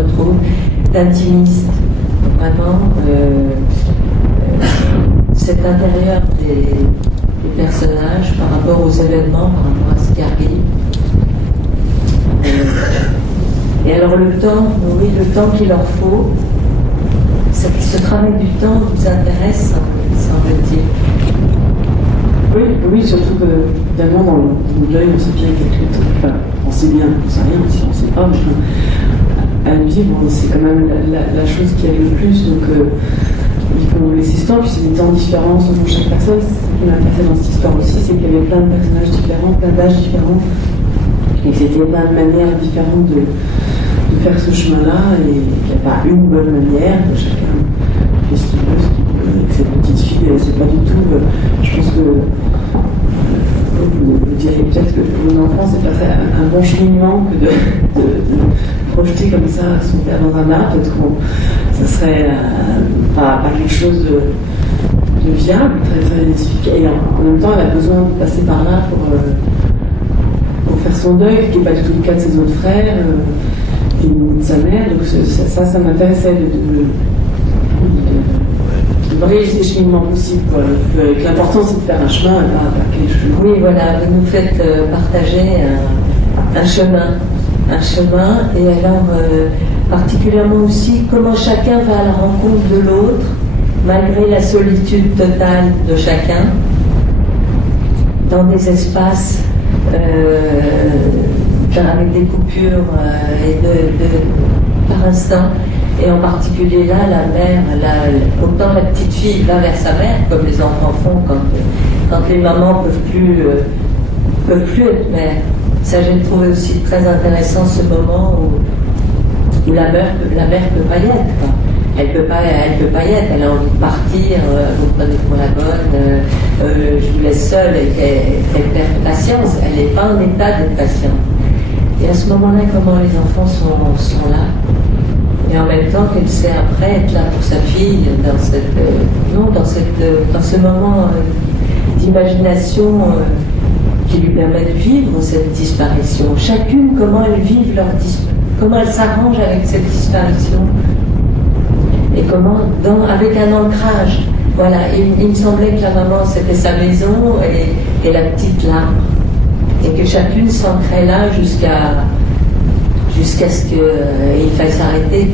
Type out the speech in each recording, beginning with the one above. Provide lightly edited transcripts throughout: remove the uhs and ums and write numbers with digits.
retrouve, d'intimiste. Vraiment, cet intérieur des personnages par rapport aux événements, par rapport à ce qui arrive. Et alors le temps, oui, le temps qu'il leur faut, ce travail du temps vous intéresse, semble-t-il. Oui, oui, surtout que évidemment dans le deuil, on sait bien qu'il y a quelque temps. Enfin, on sait bien, on sait rien, si on ne sait pas, mais à vivre, c'est quand même la chose qui aide le plus. Donc il faut laisser ce temps, puis c'est des temps différents selon chaque personne. Ce qui m'intéressait dans cette histoire aussi, c'est qu'il y avait plein de personnages différents, plein d'âges différents, et que c'était plein de manières différentes de faire ce chemin-là, et qu'il n'y a pas une bonne manière, chacun fait ce qu'il veut, avec cette petite fille, c'est pas du tout, je pense que vous direz peut-être que pour mon enfant c'est pas un bon cheminement que de projeter comme ça son père dans un arbre, peut-être que ça serait pas quelque chose de viable, très très efficace, et en même temps elle a besoin de passer par là pour faire son deuil, ce qui n'est pas du tout le cas de ses autres frères, et de sa mère, donc ça m'intéressait de varier les cheminements possibles. L'important c'est de faire un chemin, et pas quelque chose. Oui, voilà, vous nous faites partager un chemin, et alors particulièrement aussi comment chacun va à la rencontre de l'autre, malgré la solitude totale de chacun, dans des espaces avec des coupures par instant. Et en particulier là, la mère, autant la petite fille va vers sa mère, comme les enfants font quand les mamans peuvent plus être mères. Ça, j'ai trouvé aussi très intéressant ce moment où la mère peut pas y être, quoi. Elle peut pas y être. Elle a envie de partir. Vous prenez pour la bonne. Je vous laisse seule, et qu'elle perd patience. Elle n'est pas en état d'être patiente. Et à ce moment-là, comment les enfants sont là. Et en même temps qu'elle sait après être là pour sa fille dans ce moment d'imagination qui lui permet de vivre cette disparition. Chacune, comment elles vivent comment elles s'arrangent avec cette disparition, et comment avec un ancrage. Voilà, il me semblait que la maman c'était sa maison, et la petite l'arbre, et que chacune s'ancrait là jusqu'à ce qu'il faille s'arrêter.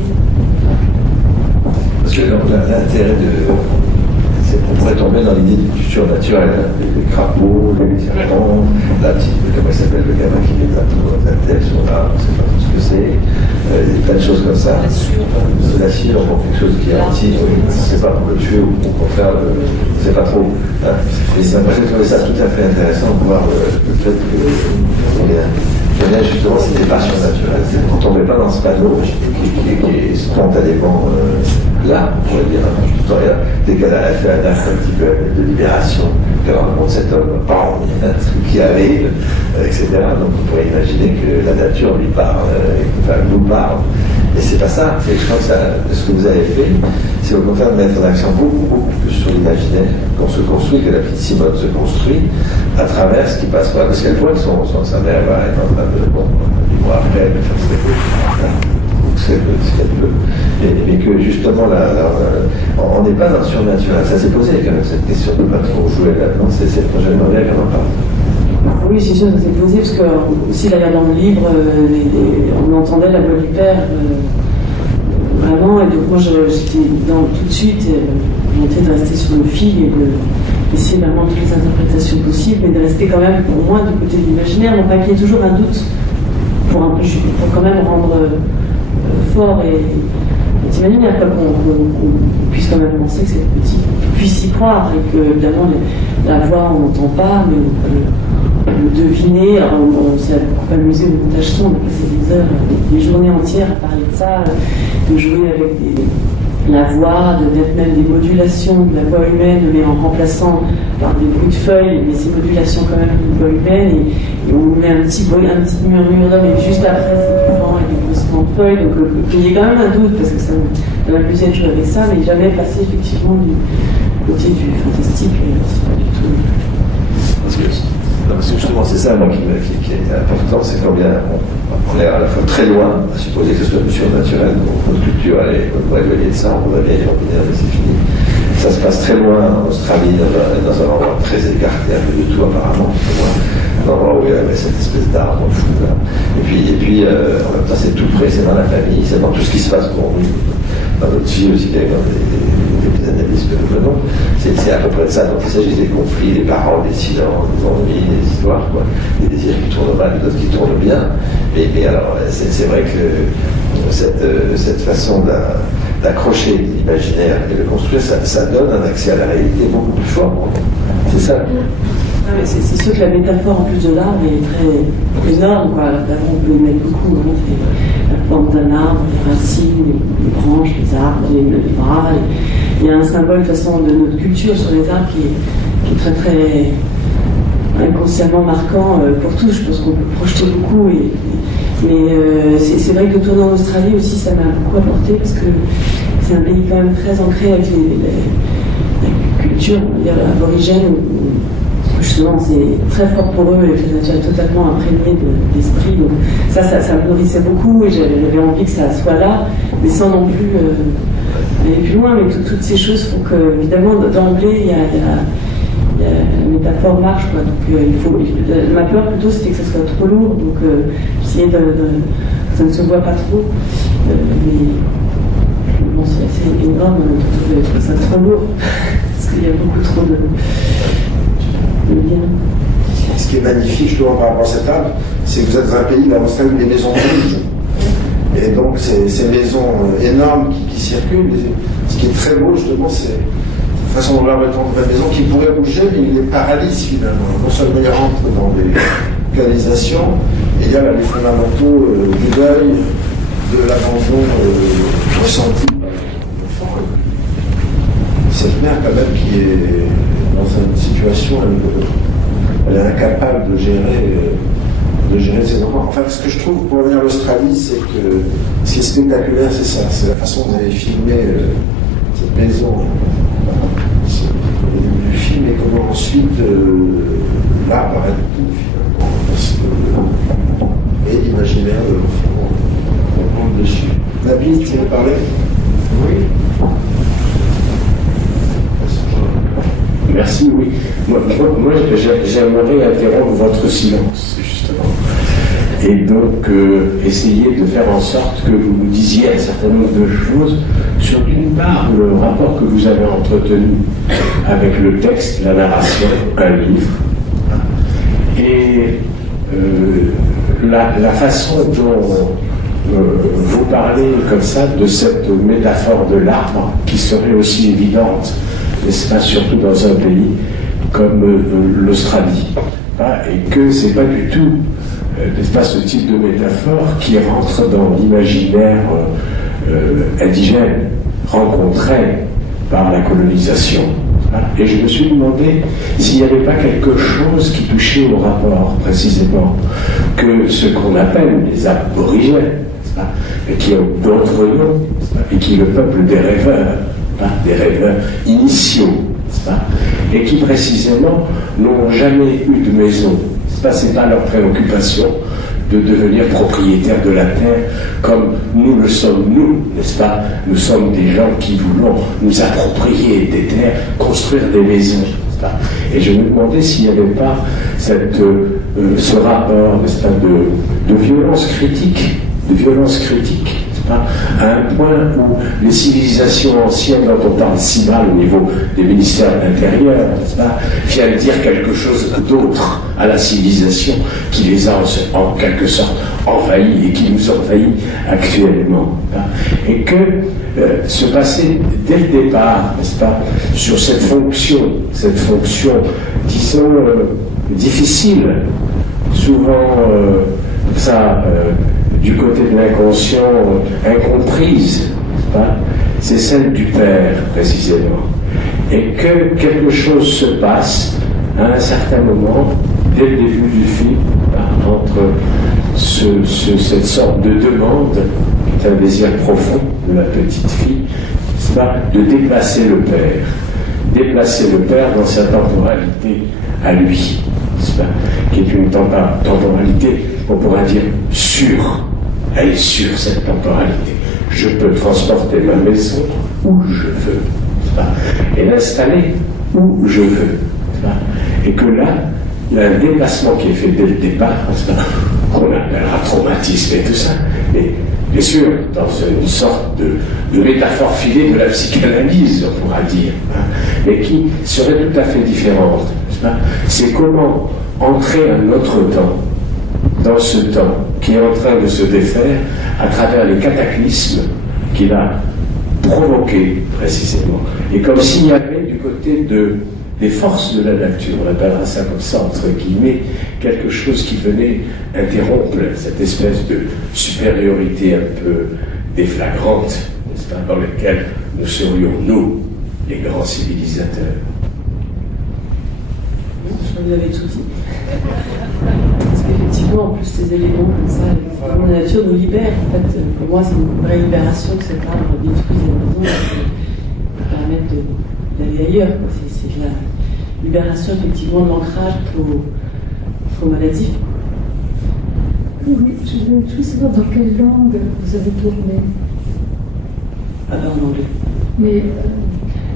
Parce que l'intérêt on pourrait tomber dans l'idée du surnaturel, les crapauds, les serpents, la petite, comment il s'appelle, le gamin qui met un trou dans la tête sur l'arbre, on ne sait pas tout ce que c'est, plein de choses comme ça. La sciure, quelque chose qui est anti, on ne sait pas pour le tuer ou pour faire, on ne sait pas trop. Et moi j'ai trouvé ça tout à fait intéressant de voir le fait que là justement c'était pas surnaturel, on ne tombait pas dans ce panneau qui est spontanément là, on pourrait dire, dès qu'elle a fait un acte un petit peu de libération, qu'elle rencontre cet homme, bam, il y a un truc qui arrive, etc. Donc on pourrait imaginer que la nature lui parle, enfin nous parle. Et c'est pas ça. Et je pense que ce que vous avez fait, c'est au contraire de mettre l'accent beaucoup plus sur l'imaginaire, qu'on se construit, que la petite Simone se construit à travers ce qui passe par. Parce qu'elle voit que sa mère va être en train de. Bon, du mois après, elle va faire ce qu'elle peut. Mais que justement, on n'est pas dans le surnaturel. Ça s'est posé quand même cette question de pas trop jouer là-dedans. C'est le projet de Maria qui en parle. Oui, c'est sûr, ça s'est posé, parce que aussi d'ailleurs dans le livre, on entendait la voix du père, vraiment, et donc moi j'étais tout de suite montée de rester sur le fil et d'essayer vraiment toutes les interprétations possibles, mais de rester quand même, pour moi, du côté de l'imaginaire, donc qu'il y ait toujours un doute, pour quand même rendre fort et t'imagines après qu'on puisse quand même penser que c'est petit, qu'on puisse y croire, et que évidemment la voix on n'entend pas, mais on peut le deviner. Alors on s'est beaucoup amusé au montage son, on a passé des heures, des journées entières à parler de ça, de jouer avec la voix, de mettre même des modulations de la voix humaine, mais en remplaçant par des bruits de feuilles, mais ces modulations quand même de voix humaine, et on met un petit murmure là, mais juste après c'est tout vent et des bruissements de feuilles, donc il y a quand même un doute, parce que ça m'a amusé de jouer avec ça, mais jamais passé effectivement du côté du fantastique, c'est pas du tout. Parce que Non, parce que justement, c'est ça, moi, qui est important, c'est combien on est à la fois très loin, à supposer que ce soit une surnaturelle, notre culture, elle est éloignée de ça, on voudrait bien y revenir, mais c'est fini. Ça se passe très loin en Australie, dans un endroit très écarté, un peu de tout apparemment, un endroit où il y avait cette espèce d'arbre fou là. Et puis en même temps, c'est tout près, c'est dans la famille, c'est dans tout ce qui se passe pour nous, dans notre vie aussi, dans des analyses que nous menons. C'est à peu près de ça dont il s'agit, des conflits, des paroles, des silences, des ennuis, des histoires, quoi. Des désirs qui tournent mal, d'autres qui tournent bien. Mais alors, c'est vrai que cette façon d'accrocher l'imaginaire et de le construire, ça donne un accès à la réalité beaucoup plus fort. C'est ça. C'est sûr que la métaphore en plus de l'arbre est très énorme, quoi. D'abord, on peut y mettre beaucoup. Hein. C'est la forme d'un arbre, les racines, les branches, les arbres, les bras. Il y a un symbole de toute façon de notre culture sur les arbres qui est très très inconsciemment marquant pour tous. Je pense qu'on peut projeter beaucoup. Mais c'est vrai que le tournant en Australie aussi, ça m'a beaucoup apporté parce que c'est un pays quand même très ancré avec la culture, on va dire, aborigène. Justement, c'est très fort pour eux et que ça a totalement imprégné d'esprit. Donc ça me nourrissait beaucoup et j'avais envie que ça soit là, mais sans non plus aller plus loin. Mais toutes ces choses font que, évidemment, d'emblée, il y a la métaphore marche, quoi. Donc ma peur plutôt, c'était que ça soit trop lourd. Donc j'essayais que ça ne se voit pas trop. Mais bon, c'est énorme de trouver ça trop lourd parce qu'il y a beaucoup trop de bien. Ce qui est magnifique justement par rapport à cet arbre, c'est que vous êtes dans un pays là, où les maisons bougent. Et donc ces maisons énormes qui circulent, ce qui est très beau justement, c'est la façon dont l'arbre est en nouvelle maison qui pourrait bouger, mais il les paralyse finalement. Non seulement il rentre dans des canalisations, et il y a là, les fondamentaux du deuil, de l'abandon ressenti par l'enfant. Cette mère quand même qui est dans une situation, elle est incapable de gérer ses enfants. Enfin, ce que je trouve pour revenir à l'Australie, c'est que ce qui est spectaculaire, c'est ça, c'est la façon dont vous avez filmé cette maison. Du film et comment ensuite l'arbre arrête tout finalement. Parce que, et l'imaginaire de l'enfant, on prend le dessus. Nabil, tu veux parler? Oui. Merci, oui. Moi j'aimerais interrompre votre silence, justement. Et donc, essayer de faire en sorte que vous nous disiez un certain nombre de choses sur, d'une part, le rapport que vous avez entretenu avec le texte, la narration, un livre, et la façon dont vous parlez comme ça de cette métaphore de l'arbre qui serait aussi évidente, n'est-ce pas, surtout dans un pays comme l'Australie, et que c'est pas du tout, n'est-ce pas, ce type de métaphore qui rentre dans l'imaginaire indigène rencontré par la colonisation. Et je me suis demandé s'il n'y avait pas quelque chose qui touchait au rapport précisément que ce qu'on appelle les aborigènes, et qui ont d'autres noms, et qui est le peuple des rêveurs initiaux, et qui précisément n'ont jamais eu de maison. C'est pas leur préoccupation de devenir propriétaires de la terre comme nous le sommes, nous, n'est-ce pas? Nous sommes des gens qui voulons nous approprier des terres, construire des maisons, n'est-ce pas? Et je me demandais s'il n'y avait pas ce rapport, n'est-ce pas, de violence critique, à un point où les civilisations anciennes dont on parle si mal au niveau des ministères de l'Intérieur, n'est-ce pas, viennent dire quelque chose d'autre à la civilisation qui les a en quelque sorte envahis et qui nous envahit actuellement. Et que se passer dès le départ, n'est-ce pas, sur cette fonction, disons, difficile, souvent du côté de l'inconscient incomprise, c'est celle du Père, précisément. Et que quelque chose se passe à un certain moment, dès le début du film, entre cette sorte de demande, qui est un désir profond de la petite fille, de déplacer le Père dans sa temporalité à lui. n'est-ce pas, qui est une temporalité, on pourrait dire, sûre. Elle est sûre, cette temporalité. Je peux transporter ma maison où je veux, n'est-ce pas, et l'installer où je veux, n'est-ce pas, et que là, il y a un déplacement qui est fait dès le départ, n'est-ce pas, qu'on appellera traumatisme et tout ça, mais bien sûr, dans une sorte de métaphore filée de la psychanalyse, on pourra dire, hein, mais qui serait tout à fait différente, n'est-ce pas. C'est comment entrer un autre temps, dans ce temps qui est en train de se défaire à travers les cataclysmes qu'il a provoqués précisément. Et comme s'il y avait du côté des forces de la nature, on appellera ça comme ça, entre guillemets, quelque chose qui venait interrompre cette espèce de supériorité un peu déflagrante, n'est-ce pas, dans laquelle nous serions, nous, les grands civilisateurs. Je crois que vous avez tout dit. Parce qu'effectivement, en plus, ces éléments comme ça, la nature nous libère. En fait, pour moi, c'est une vraie libération que cet arbre détruise la maison et permettre d'aller ailleurs. C'est la libération, effectivement, de l'ancrage trop maladif. Oui, je veux tout savoir dans quelle langue vous avez tourné. Ah ben, en anglais. Mais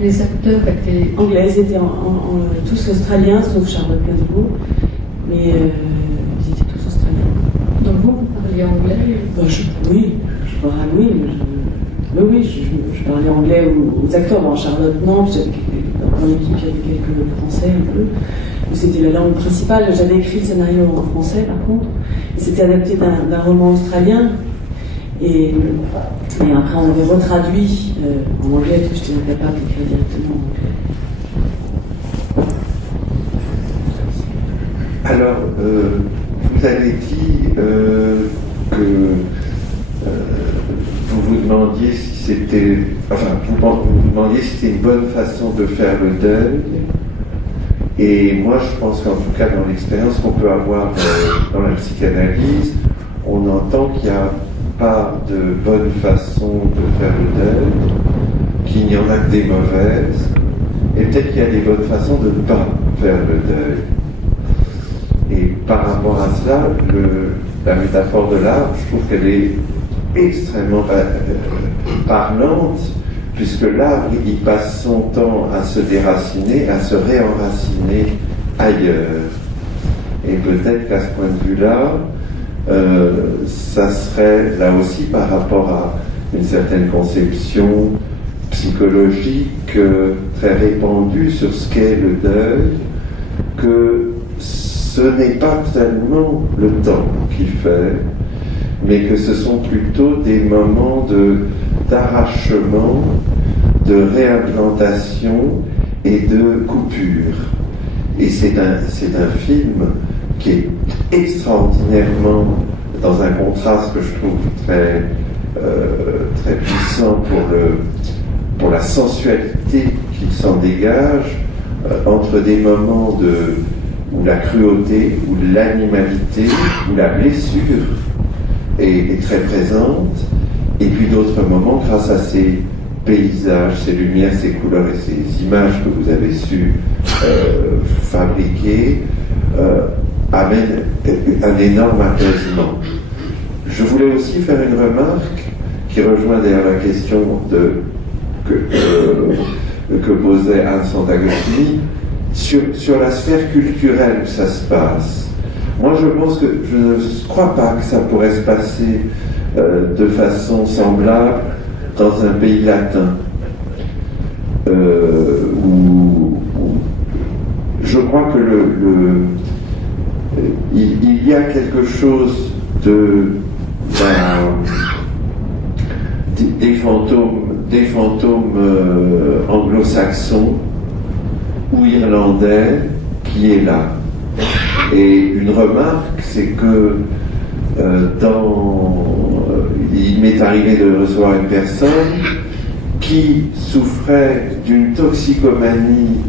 les acteurs étaient... Anglais, ils étaient tous australiens, sauf Charlotte Gainsbourg. Mais ils étaient tous australiens. Donc vous parliez anglais? Oui, je parlais, je parlais anglais aux acteurs. Bon, Charlotte, non, dans l'équipe, il y avait quelques français un peu. C'était la langue principale. J'avais écrit le scénario en français, par contre. Et c'était adapté d'un roman australien. Et après, on avait retraduit en anglais, parce que j'étais incapable d'écrire directement en anglais. Alors, vous avez dit que vous vous demandiez si c'était... Enfin, vous demandiez si c'était une bonne façon de faire le deuil. Et moi, je pense qu'en tout cas, dans l'expérience qu'on peut avoir dans la psychanalyse, on entend qu'il n'y a pas de bonne façon de faire le deuil, qu'il n'y en a que des mauvaises, et peut-être qu'il y a des bonnes façons de ne pas faire le deuil. Et par rapport à cela, la métaphore de l'arbre, je trouve qu'elle est extrêmement parlante, puisque l'arbre, il passe son temps à se déraciner, à se réenraciner ailleurs. Et peut-être qu'à ce point de vue-là, ça serait là aussi par rapport à une certaine conception psychologique très répandue sur ce qu'est le deuil, que ce n'est pas tellement le temps qui fait, mais que ce sont plutôt des moments d'arrachement, de réimplantation et de coupure. Et c'est un film qui est extraordinairement dans un contraste que je trouve très puissant pour la sensualité qu'il s'en dégage, entre des moments où la cruauté, où l'animalité, où la blessure est très présente, et puis d'autres moments, grâce à ces paysages, ces lumières, ces couleurs et ces images que vous avez su fabriquer, amènent un énorme apaisement. Je voulais aussi faire une remarque qui rejoint d'ailleurs la question que posait Anne Sant'Agostini sur la sphère culturelle où ça se passe. Moi, je pense que je ne crois pas que ça pourrait se passer de façon semblable dans un pays latin où je crois que il y a quelque chose des fantômes anglo-saxons ou irlandais qui est là. Et une remarque, c'est que il m'est arrivé de recevoir une personne qui souffrait d'une toxicomanie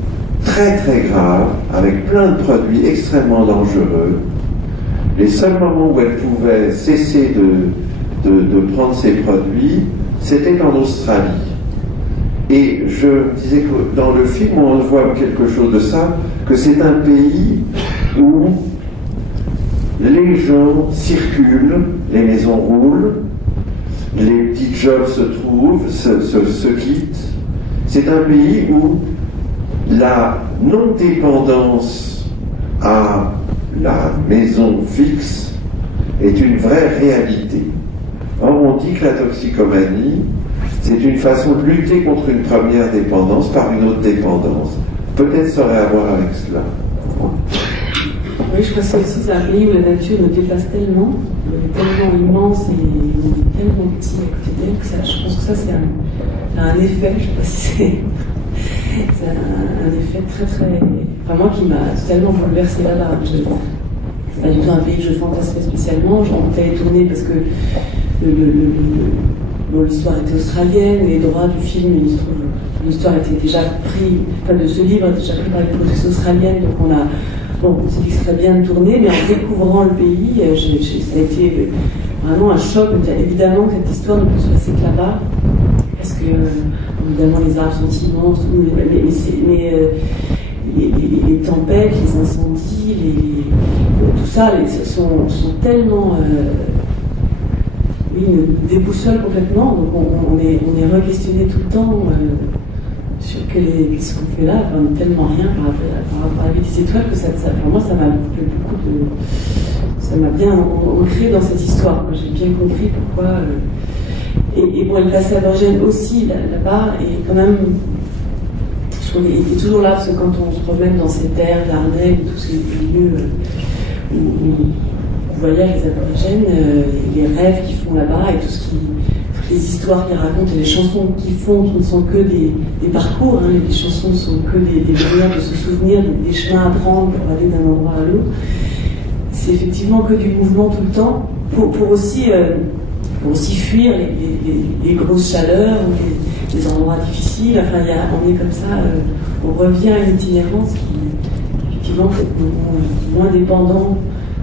très très grave, avec plein de produits extrêmement dangereux. Les seuls moments où elle pouvait cesser de prendre ces produits, c'était en Australie. Et je me disais que dans le film, on voit quelque chose de ça, que c'est un pays où les gens circulent, les maisons roulent, les petits jobs se trouvent, se quittent. C'est un pays où la non-dépendance à la maison fixe est une vraie réalité. Or, on dit que la toxicomanie, c'est une façon de lutter contre une première dépendance par une autre dépendance. Peut-être ça aurait à voir avec cela. Oui, je crois que c'est un pays où la nature nous dépasse tellement, elle est tellement immense et on est tellement petit à côté d'elle que ça, je pense que ça c'est un effet, je ne sais pas si c'est un effet très très... Enfin moi qui m'a totalement bouleversée là-bas. C'est pas du tout un pays que je fantasmais spécialement, j'en étais tournée parce que l'histoire était australienne, les droits du film, l'histoire était déjà prise, enfin de ce livre était déjà pris par les productions australiennes, donc on s'est dit que ce serait bien de tourner, mais en découvrant le pays, ça a été vraiment un choc. Évidemment que cette histoire ne peut se passer que là-bas, parce que évidemment les arbres sont immenses, mais les tempêtes, les incendies, tout ça sont tellement... oui, nous déboussolent complètement, donc on est re-questionné tout le temps sur ce qu'on fait là, enfin, tellement rien par rapport à la vie des étoiles que pour moi ça m'a fait beaucoup de... ça m'a bien ancré dans cette histoire, j'ai bien compris pourquoi... Et bon, le passé aborigène aussi là-bas, et quand même, je trouve qu'il est toujours là, parce que quand on se promène dans ces terres, l'Ardenne, tous ces lieux où on voyage les aborigènes, les rêves qu'ils font là-bas, et toutes les histoires qu'ils racontent, et les chansons qu'ils font, qui ne sont que des parcours, hein, les chansons ne sont que des manières de se souvenir, des chemins à prendre pour aller d'un endroit à l'autre. C'est effectivement que du mouvement tout le temps, pour aussi fuir les grosses chaleurs ou les endroits difficiles. Enfin, on est comme ça, on revient à une itinérance qui effectivement fait moins dépendant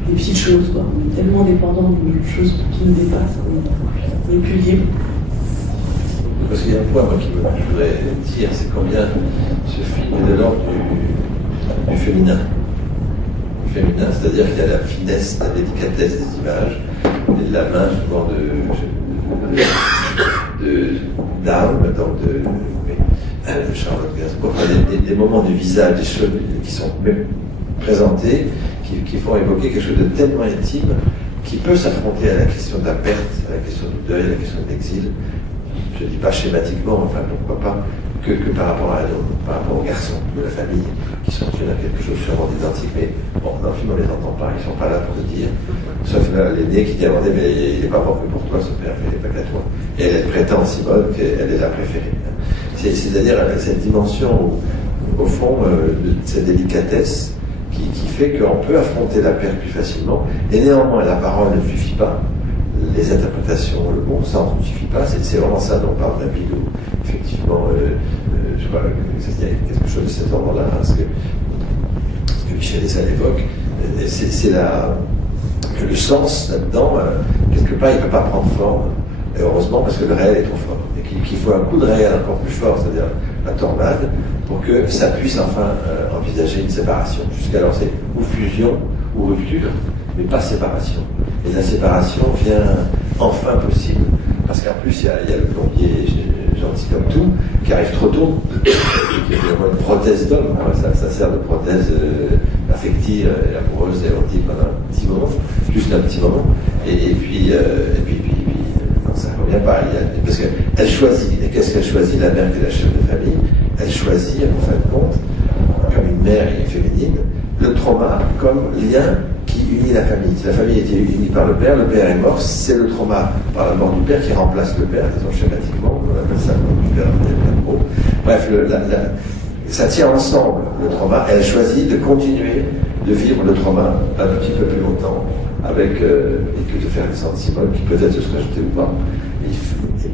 des petites choses, quoi. On est tellement dépendant de choses qui nous dépassent qu'on n'est plus libre. Parce qu'il y a un point moi, que je voudrais dire, c'est combien ce film est de l'ordre du féminin. Féminin, c'est-à-dire qu'il y a la finesse, la délicatesse des images, et la main souvent d'âme, donc de Charlotte Gainsbourg, des moments du visage, des choses qui sont même présentés, qui font évoquer quelque chose de tellement intime qui peut s'affronter à la question de la perte, à la question du deuil, à la question de l'exil. Je ne dis pas schématiquement, enfin pourquoi pas, que par rapport à l'homme, par rapport aux garçons de la famille, qui sont tenus à quelque chose sûrement d'identique, mais bon, dans le film on ne les entend pas, ils ne sont pas là pour le dire, sauf l'aîné qui dit à un moment donné, mais il n'est pas mort que pour toi, ce père, il n'est pas qu'à toi. Et elle prétend, Simone, qu'elle est la préférée. C'est-à-dire cette dimension, au fond, de cette délicatesse qui fait qu'on peut affronter la perte plus facilement, et néanmoins la parole ne suffit pas. Les interprétations, le bon sens ne suffit pas, c'est vraiment ça dont on parle d'un bidou. Effectivement, je crois qu'il y a quelque chose de cet ordre-là, hein, ce que Michel Dessalles évoque, c'est que le sens là-dedans, quelque part, il ne peut pas prendre forme, et heureusement, parce que le réel est trop fort, et qu'il faut un coup de réel encore plus fort, c'est-à-dire la tornade, pour que ça puisse enfin envisager une séparation. Jusqu'alors, c'est ou fusion ou rupture, mais pas séparation. Et la séparation vient enfin possible, parce qu'en plus, il y a le plombier gentil comme tout, qui arrive trop tôt, qui est vraiment une prothèse d'homme, ça sert de prothèse affective, amoureuse, érotique pendant un petit moment, juste un petit moment, et puis non, ça ne revient pas, parce qu'elle choisit, et qu'est-ce qu'elle choisit, la mère qui est la chef de famille? Elle choisit, en fin de compte, comme une mère féminine, le trauma comme lien qui unit la famille. Si la famille était unie par le père est mort, c'est le trauma par la mort du père qui remplace le père, disons schématiquement, on appelle ça le du père, bref, ça tient ensemble le trauma, elle choisit de continuer de vivre le trauma un petit peu plus longtemps avec, et que de faire une sorte de Simone qui peut-être se serait jeté ou pas.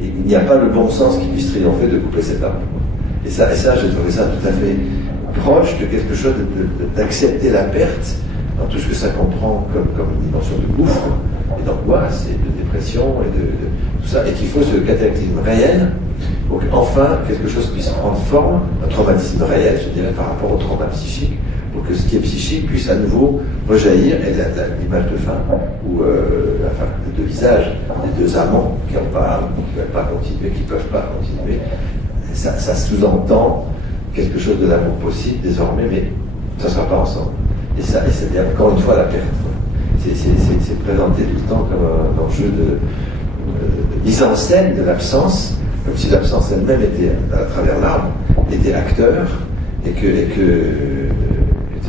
Il n'y a pas le bon sens qui puisse triompher de couper cette arme. Et ça, j'ai trouvé ça tout à fait proche de quelque chose d'accepter la perte dans tout ce que ça comprend comme une dimension de gouffre et d'angoisse et de dépression et de tout ça, et qu'il faut ce cataclysme réel pour qu'enfin quelque chose puisse prendre forme, un traumatisme réel, je dirais, par rapport au trauma psychique, pour que ce qui est psychique puisse à nouveau rejaillir, et l'image de fin, ou enfin, les deux visages, les deux amants qui ne veulent pas continuer, qui ne peuvent pas continuer, ça sous-entend quelque chose de l'amour possible désormais, mais ça ne sera pas ensemble. Et c'est bien, encore une fois la perte. C'est présenté tout le temps comme un enjeu de mise en scène de l'absence, comme si l'absence elle-même était, à travers l'arbre, était acteur, et que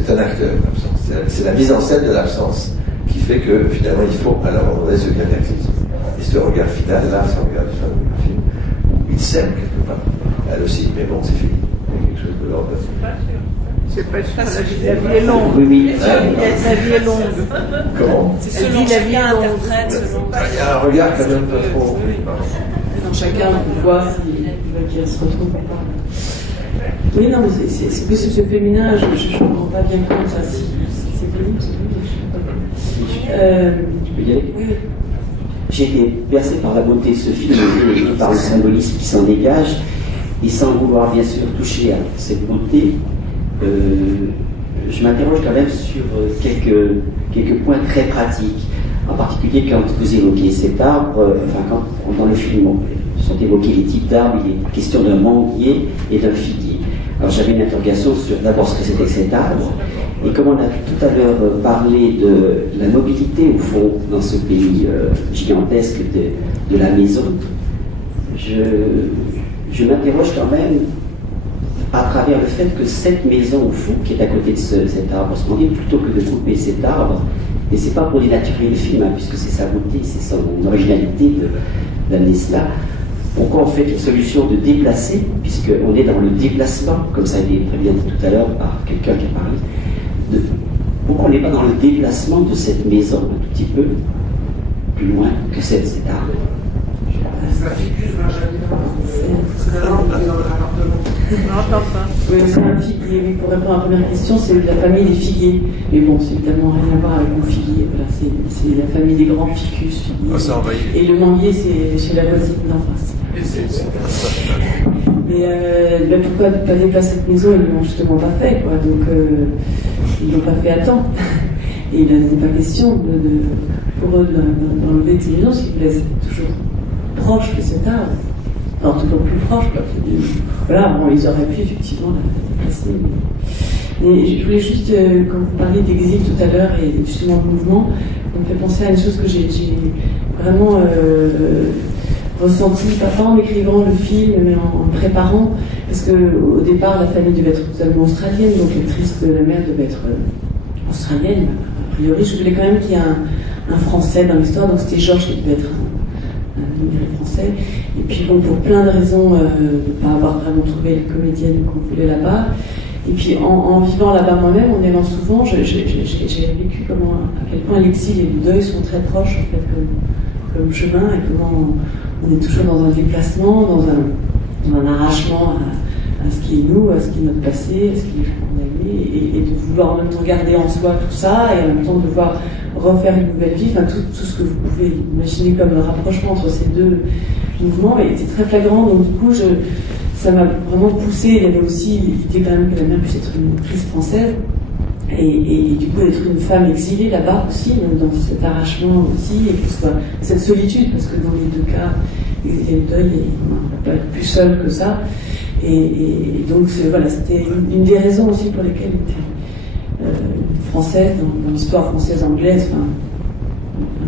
était un acteur, l'absence. C'est la mise en scène de l'absence qui fait que finalement il faut à un moment donné ce cataclysme. Et ce regard final, là, ce regard de fin du film, où il s'aime quelque part. Elle aussi, mais bon, c'est fini. Il y a quelque chose de l'ordre. C'est pas sûr, la vie est longue. Oui. La vie est longue. Comment? C'est selon chacun interprète, selon... Il y a un regard quand même pas trop... Chacun voit qu'il se retrouve ou pas. Oui, non, mais c'est possible, ce féminin, je ne me rends pas bien compte, ça, si c'est possible, je sais pas. Tu peux y aller? Oui. J'ai été bercé par la beauté de ce film et par le symbolisme qui s'en dégage, et sans vouloir bien sûr toucher à cette beauté, je m'interroge quand même sur quelques points très pratiques. En particulier quand vous évoquez cet arbre, quand dans le film sont évoqués les types d'arbres, il est question d'un manguier et d'un figuier. Alors j'avais une interrogation sur d'abord ce que c'était que cet arbre, et comme on a tout à l'heure parlé de la mobilité au fond dans ce pays gigantesque de la maison, je m'interroge quand même à travers le fait que cette maison au fond qui est à côté de cet arbre splendide, plutôt que de couper cet arbre, et c'est pas pour dénaturer le film, puisque c'est sa beauté, c'est son originalité d'amener cela. Pourquoi on fait une solution de déplacer, puisqu'on est dans le déplacement, comme ça a été très bien dit tout à l'heure par quelqu'un qui a parlé, pourquoi on n'est pas dans le déplacement de cette maison un tout petit peu plus loin que cet arbre? Oui, c'est un figuier. Pour répondre à la première question, c'est la famille des figuiers. Mais bon, c'est évidemment rien à voir avec le figuier. Voilà, c'est la famille des grands ficus. Figuiers. Et le manguier, c'est chez la voisine d'en face. Mais pourquoi ne pas déplacer cette maison? Ils ne l'ont justement pas fait, quoi. Donc, ils ne l'ont pas fait à temps. Et il n'était pas question pour eux d'enlever ces maisons, parce qu'ils voulaient être toujours proches de cet arbre. Alors, toujours plus proches, quoi. Voilà, bon, ils auraient pu effectivement la déplacer. Mais je voulais juste, quand vous parliez d'exil tout à l'heure et justement de mouvement, ça me fait penser à une chose que j'ai vraiment ressenti, pas en écrivant le film, mais en préparant, parce qu'au départ, la famille devait être totalement australienne, donc l'actrice de la mère devait être australienne. A priori, je voulais quand même qu'il y ait un Français dans l'histoire, donc c'était Georges qui devait être un immigré français. Et puis bon, pour plein de raisons, de ne pas avoir vraiment trouvé la comédienne qu'on voulait là-bas. Et puis en vivant là-bas moi-même, en allant souvent, j'ai vécu à quel point l'exil et le deuil sont très proches en fait comme chemin, et comment on est toujours dans un déplacement, dans un arrachement à ce qui est nous, à ce qui est notre passé, à ce qui est qu'on a aimé, et de vouloir en même temps garder en soi tout ça, et en même temps de devoir refaire une nouvelle vie, enfin tout ce que vous pouvez imaginer comme le rapprochement entre ces deux mouvements était très flagrant, donc du coup ça m'a vraiment poussé. Il y avait aussi l'idée quand même que la mère puisse être une actrice française, et du coup d'être une femme exilée là-bas aussi, dans cet arrachement aussi, et que ce soit cette solitude, parce que dans les deux cas, il y a le deuil, et on ne peut pas être plus seul que ça. Et donc voilà, c'était une des raisons aussi pour lesquelles elle était française, dans l'histoire française-anglaise,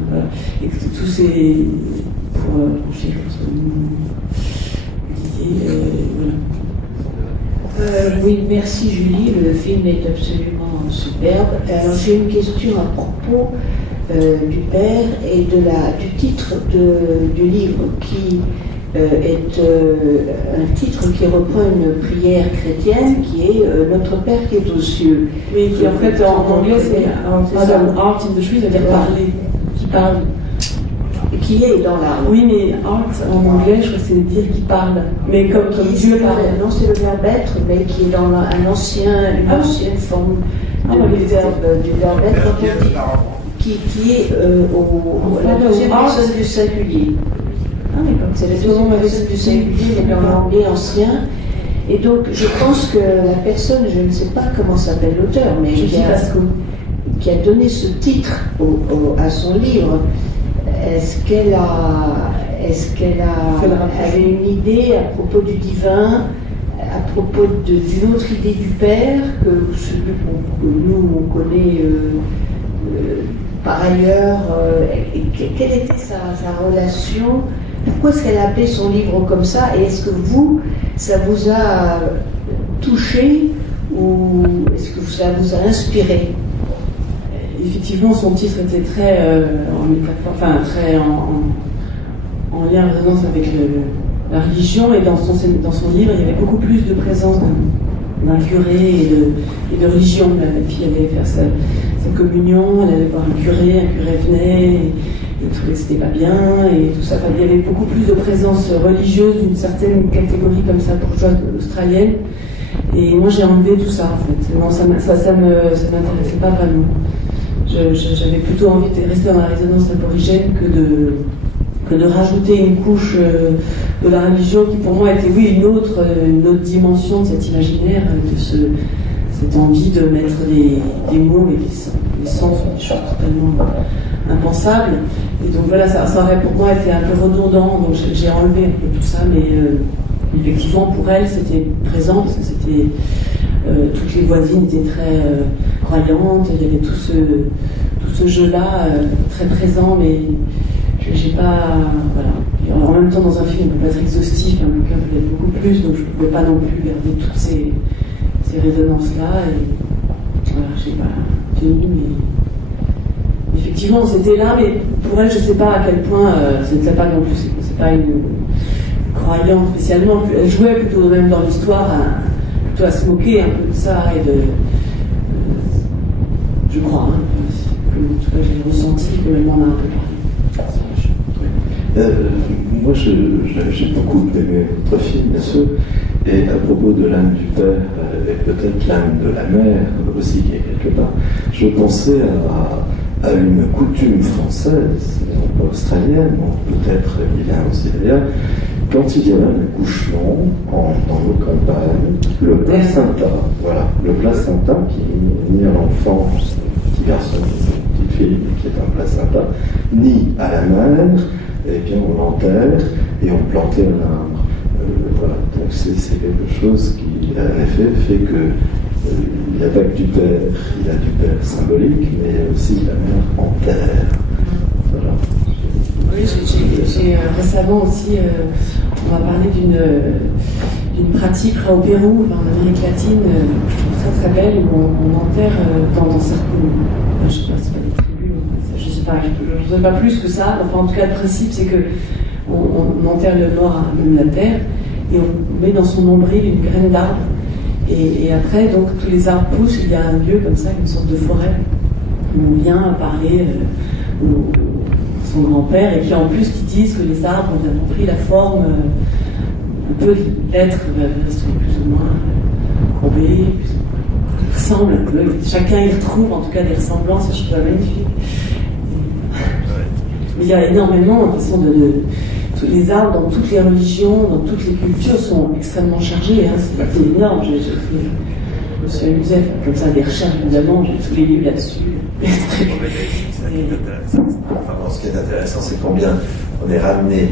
voilà. Et que tous ces... pour franchir voilà. Oui, merci Julie, le film est absolument superbe. Alors j'ai une question à propos du père et du titre du livre qui est un titre qui reprend une prière chrétienne qui est Notre Père qui est aux cieux. Oui, qui en fait en anglais c'est Art in the Tree, c'est-à-dire parler, qui parle. Qui est dans l'arbre. Oui, mais art en anglais, je crois que c'est dire qui parle. Mais comme Dieu parle. Non, c'est le verbe être, mais qui est dans une ancienne forme du verbe être, qui est la deuxième personne du singulier. C'est la deuxième personne du singulier, mais dans l'anglais ancien. Et donc, je pense que la personne, je ne sais pas comment s'appelle l'auteur, mais qui a donné ce titre à son livre, est-ce qu'elle avait une idée à propos du divin, à propos d'une autre idée du Père, que celui que nous, on connaît par ailleurs, quelle était sa relation? Pourquoi est-ce qu'elle a appelé son livre comme ça? Et est-ce que vous, ça vous a touché ou est-ce que ça vous a inspiré? Effectivement, son titre était très très en lien, en résonance avec la religion, et dans son livre, il y avait beaucoup plus de présence d'un curé et de religion. La fille allait faire sa communion, elle allait voir un curé venait, et trouvait que c'était pas bien, et tout ça. Enfin, il y avait beaucoup plus de présence religieuse d'une certaine catégorie comme ça, bourgeoise australienne. Et moi, j'ai enlevé tout ça, en fait. Non, ça m'intéressait pas vraiment. J'avais plutôt envie de rester dans la résonance aborigène que de rajouter une couche de la religion qui, pour moi, était, oui, une autre dimension de cet imaginaire, de cette envie de mettre des mots et des sens sur des choses totalement impensables. Et donc voilà, ça aurait pour moi été un peu redondant, donc j'ai enlevé un peu tout ça, mais effectivement, pour elle, c'était présent, parce que c'était... toutes les voisines étaient très croyantes, il y avait tout ce jeu-là très présent, mais j'ai pas... Voilà. Et en même temps, dans un film, on peut pas être exhaustif, un bouquin peut être beaucoup plus, donc je ne pouvais pas non plus garder toutes ces résonances-là, et voilà, j'ai pas tenu, mais effectivement, c'était là, mais pour elle, je sais pas à quel point, c'était pas non plus, c'est pas une croyante spécialement, elle jouait plutôt même dans l'histoire à se moquer un peu de ça et je crois, hein, en tout cas j'ai ressenti que elle m'en a un peu parlé. Moi j'ai beaucoup aimé votre film, bien sûr, et à propos de l'âme du père et peut-être l'âme de la mère aussi qui est quelque part, je pensais à une coutume française, pas australienne, peut-être bien aussi d'ailleurs. Quand il y avait un accouchement dans nos campagnes, le placenta, voilà, le placenta qui est ni à l'enfant, un petit garçon, une petite fille, qui est un placenta, ni à la mère, eh bien on l'enterre et on plantait un arbre. Voilà, donc c'est quelque chose qui, en effet, fait que il n'y a pas que du père, il y a du père symbolique, mais il y a aussi la mère en terre. Voilà. Oui, j'ai récemment aussi, on m'a parlé d'une pratique au Pérou, en Amérique latine, je trouve très très belle, où on enterre dans certaines, je ne sais pas, c'est pas des tribus, je ne sais pas, je ne sais pas plus que ça. Enfin, en tout cas, le principe, c'est que on enterre le mort à même la terre, et on met dans son nombril une graine d'arbre, et après, donc, tous les arbres poussent, il y a un lieu comme ça, une sorte de forêt, où on vient parler son grand-père, et puis en plus qui disent que les arbres ont pris la forme un peu de l'être, sont plus ou moins courbés, ressemblent un peu, chacun y retrouve en tout cas des ressemblances, je trouve ça magnifique. Mais il y a énormément, de toute façon, tous les arbres dans toutes les religions, dans toutes les cultures sont extrêmement chargés, hein, c'est énorme. Je me suis amusée à faire comme ça des recherches, évidemment, j'ai tous les livres là-dessus. Enfin, ce qui est intéressant, c'est combien on est ramené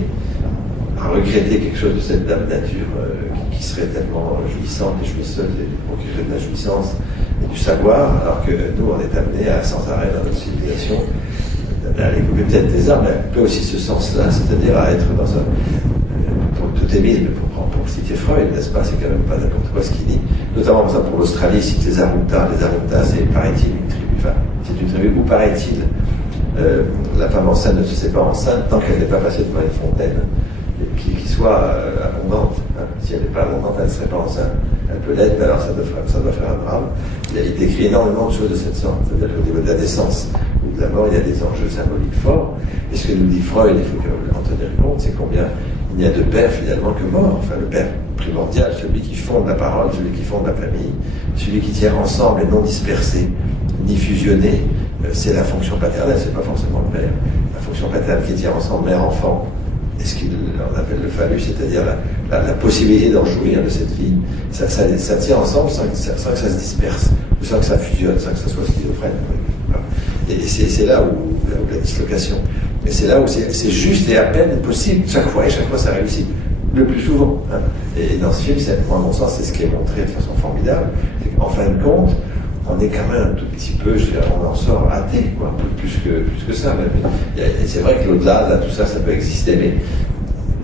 à regretter quelque chose de cette dame nature qui serait tellement jouissante et jouisseuse et procurerait de la jouissance et du savoir, alors que nous, on est amené à sans arrêt dans notre civilisation à l'écouter peut-être des arbres, mais un peu aussi ce sens-là, c'est-à-dire à être dans un... pour tout Émile, pour citer Freud, n'est-ce pas, c'est quand même pas n'importe quoi ce qu'il dit, notamment par exemple pour l'Australie, il cite les Aruntas, c'est, paraît-il, une tribu, enfin, c'est une tribu où, paraît-il, la femme enceinte ne se sait pas enceinte tant qu'elle n'est pas passée devant une fontaine qui soit abondante. Hein. Si elle n'est pas abondante, elle ne serait pas enceinte. Elle peut l'être, mais alors ça doit faire un drame. Il décrit énormément de choses de cette sorte, c'est-à-dire qu'au niveau de la naissance ou de la mort, il y a des enjeux symboliques forts. Et ce que nous dit Freud, il faut en tenir compte, c'est combien il n'y a de père finalement que mort. Enfin, le père primordial, celui qui fonde la parole, celui qui fonde la famille, celui qui tient ensemble et non dispersé, ni fusionné, c'est la fonction paternelle, c'est pas forcément le père. La fonction paternelle qui tient ensemble mère-enfant, et ce qu'on appelle le phallus, c'est-à-dire la possibilité d'en jouir de cette vie, ça tient ensemble sans que ça se disperse, ou sans que ça fusionne, sans que ça soit schizophrène. Et c'est là où la dislocation. Et c'est là où c'est juste et à peine possible, chaque fois ça réussit. Le plus souvent. Hein. Et dans ce film, à mon sens, c'est ce qui est montré de façon formidable. En fin de compte, on est quand même un tout petit peu, je dirais, on en sort athée, quoi, un peu plus que ça. Et c'est vrai que l'au-delà, là, tout ça, ça peut exister, mais